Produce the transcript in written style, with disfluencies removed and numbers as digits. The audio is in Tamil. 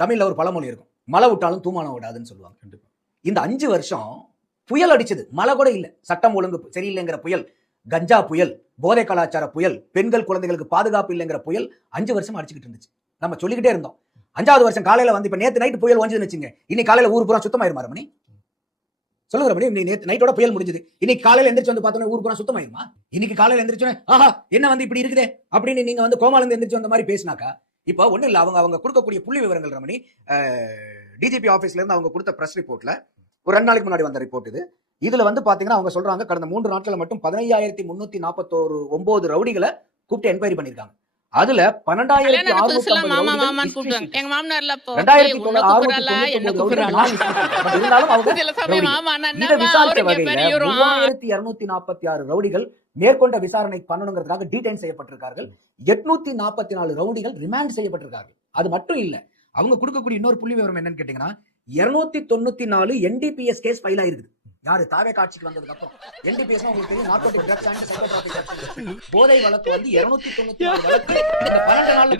தமிழ்ல ஒரு பழமொழி இருக்கும், மழை விட்டாலும் தூமானம் விடாதுன்னு சொல்லுவாங்க. கண்டிப்பா. இந்த 5 வருஷம் புயல் அடிச்சது, மழை கூட இல்ல, சட்டம் ஒழுங்கு சரியில்லைங்கிற புயல், கஞ்சா புயல், போதை கலாச்சார புயல், பெண்கள் குழந்தைகளுக்கு பாதுகாப்பு இல்லைங்கிற புயல் 5 வருஷம் அடிச்சுக்கிட்டு இருந்துச்சு. நம்ம சொல்லிக்கிட்டே இருந்தோம். 5வது வருஷம் காலையில வந்து இப்ப நேத்து நைட் புயல் வந்துச்சுன்னு வச்சுங்க, இன்னைக்கு காலையில ஊர் பூரா சுத்தமாயிருமா ரமணி? சொல்லுங்க ரமணி, நீ நேத்து நைட்டோட புயல் முடிஞ்சது, இன்னைக்கு காலையில எந்திரிச்சு வந்து பார்த்தோன்னே ஊர் பூரா சுத்தமாயிருமா? இன்னைக்கு காலையில எந்திரிச்சோன்னே ஆஹா என்ன வந்து இப்படி இருக்குதே அப்படின்னு நீங்க வந்து கோமால இருந்து எந்திரிச்சு வந்த மாதிரி பேசினாக்கா, இப்ப ஒண்ணு இல்ல, அவங்க கொடுக்கக்கூடிய புள்ளி விவரங்கள் ரமணி, டிஜிபி ஆபீஸ்ல இருந்து அவங்க கொடுத்த பிரஸ் ரிப்போர்ட்ல ஒரு 2 நாளைக்கு முன்னாடி வந்த ரிப்போர்ட் இது. இதுல வந்து பாத்தீங்கன்னா அவங்க சொல்றாங்க, கடந்த 3 நாட்கள்ல மட்டும் 15,349 ரவுடிகளை கூப்பிட்டு என்கொயரி பண்ணிருக்காங்க. அதுல 12,650 ரவுடிகள் மேற்கொண்ட விசாரணை பண்ணணுங்கிறதுக்காக டீடைன் செய்யப்பட்டிருக்கார்கள். 844 ரவுடிகள் ரிமாண்ட் செய்யப்பட்டிருக்கார்கள். அது மட்டும் இல்ல, அவங்க கொடுக்கக்கூடிய இன்னொரு புள்ளி விவரம் என்னன்னு கேட்டீங்கன்னா, 294 என்டிபிஎஸ் கேஸ் ஃபைல் ஆயிருக்குது. யாரு தாவே காட்சிக்கு வந்ததுக்கு அப்புறம் என்டிபிஎஸ் உங்களுக்கு தெரியும், நார்கோட்டிக் ட்ரக்ஸ் அண்ட் சைக்கோட்ராபிக் போதை வழக்கு வந்து 294 வழக்கு இந்த 12 நாள்ல